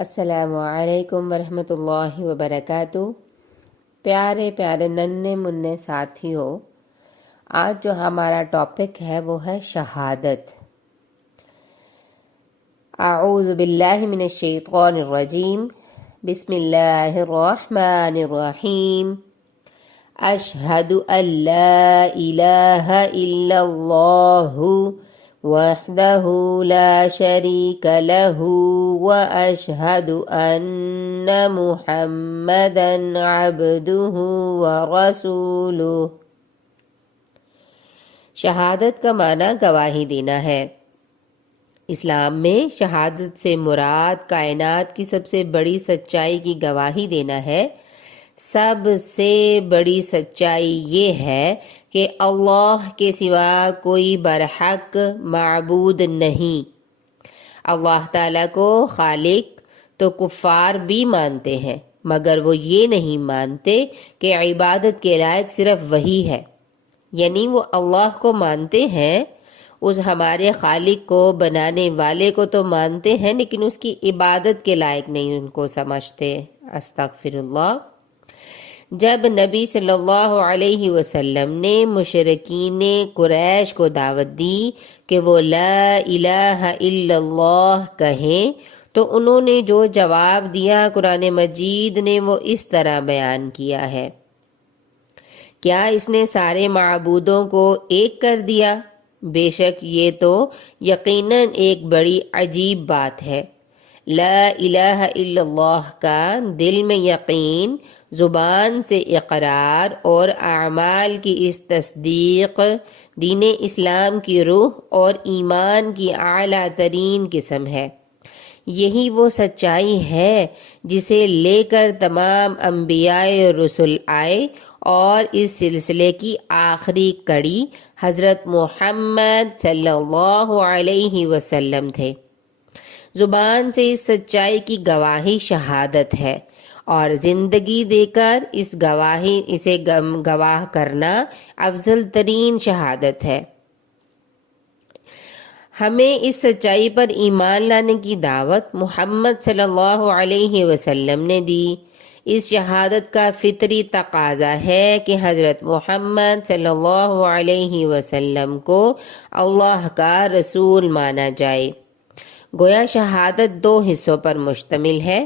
السلام علیکم ورحمۃ اللہ وبرکاتہ۔ پیارے پیارے ننھے منھے ساتھیوں، آج جو ہمارا ٹاپک ہے وہ ہے شہادت۔ اعوذ باللہ من الشیطان الرجیم، بسم اللہ الرحمن الرحیم۔ اشہد ان لا الہ الا اللہ وحدہ لا شریک لہ واشہد ان محمدا عبدہ ورسولہ۔ شہادت کا معنی گواہی دینا ہے۔ اسلام میں شہادت سے مراد کائنات کی سب سے بڑی سچائی کی گواہی دینا ہے۔ سب سے بڑی سچائی یہ ہے کہ اللہ کے سوا کوئی برحق معبود نہیں۔ اللہ تعالیٰ کو خالق تو کفار بھی مانتے ہیں، مگر وہ یہ نہیں مانتے کہ عبادت کے لائق صرف وہی ہے۔ یعنی وہ اللہ کو مانتے ہیں، اس ہمارے خالق کو، بنانے والے کو تو مانتے ہیں، لیکن اس کی عبادت کے لائق نہیں ان کو سمجھتے۔ استغفر اللہ۔ جب نبی صلی اللہ علیہ وسلم نے مشرکین قریش کو دعوت دی کہ وہ لا الہ الا اللہ کہیں تو انہوں نے جو جواب دیا قرآن مجید نے وہ اس طرح بیان کیا ہے۔ کیا اس نے سارے معبودوں کو ایک کر دیا؟ بے شک یہ تو یقیناً ایک بڑی عجیب بات ہے۔ لا الہ الا اللہ کا دل میں یقین، زبان سے اقرار اور اعمال کی اس تصدیق دین اسلام کی روح اور ایمان کی اعلیٰ ترین قسم ہے۔ یہی وہ سچائی ہے جسے لے کر تمام انبیاء رسل آئے، اور اس سلسلے کی آخری کڑی حضرت محمد صلی اللہ علیہ وسلم تھے۔ زبان سے اس سچائی کی گواہی شہادت ہے، اور زندگی دے کر اسے گواہ کرنا افضل ترین شہادت ہے۔ ہمیں اس سچائی پر ایمان لانے کی دعوت محمد صلی اللہ علیہ وسلم نے دی۔ اس شہادت کا فطری تقاضا ہے کہ حضرت محمد صلی اللہ علیہ وسلم کو اللہ کا رسول مانا جائے۔ گویا شہادت دو حصوں پر مشتمل ہے۔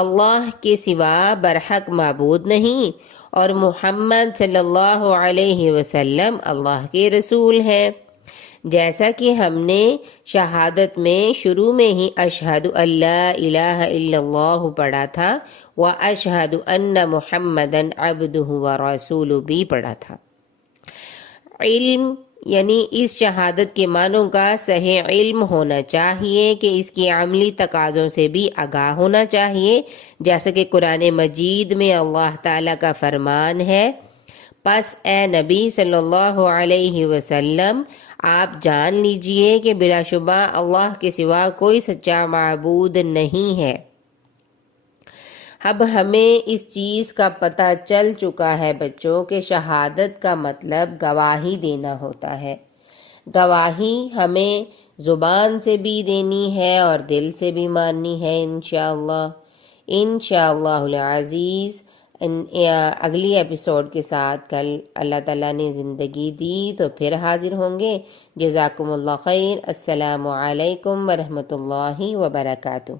اللہ کے سوا برحق معبود نہیں، اور محمد صلی اللہ علیہ وسلم اللہ کے رسول ہیں۔ جیسا کہ ہم نے شہادت میں شروع میں ہی اشہد ان لا الہ الا اللہ پڑھا تھا، واشہد ان محمدا عبدہ ورسولہ بھی پڑھا تھا۔ علم یعنی اس شہادت کے معنوں کا صحیح علم ہونا چاہیے کہ اس کی عملی تقاضوں سے بھی آگاہ ہونا چاہیے، جیسا کہ قرآن مجید میں اللہ تعالیٰ کا فرمان ہے، پس اے نبی صلی اللہ علیہ وسلم آپ جان لیجئے کہ بلا شبہ اللہ کے سوا کوئی سچا معبود نہیں ہے۔ اب ہمیں اس چیز کا پتہ چل چکا ہے بچوں کہ شہادت کا مطلب گواہی دینا ہوتا ہے۔ گواہی ہمیں زبان سے بھی دینی ہے اور دل سے بھی ماننی ہے انشاءاللہ العزیز۔ اگلی ایپیسوڈ کے ساتھ کل اللہ تعالیٰ نے زندگی دی تو پھر حاضر ہوں گے۔ جزاکم اللہ خیر۔ السلام علیکم ورحمۃ اللہ وبرکاتہ۔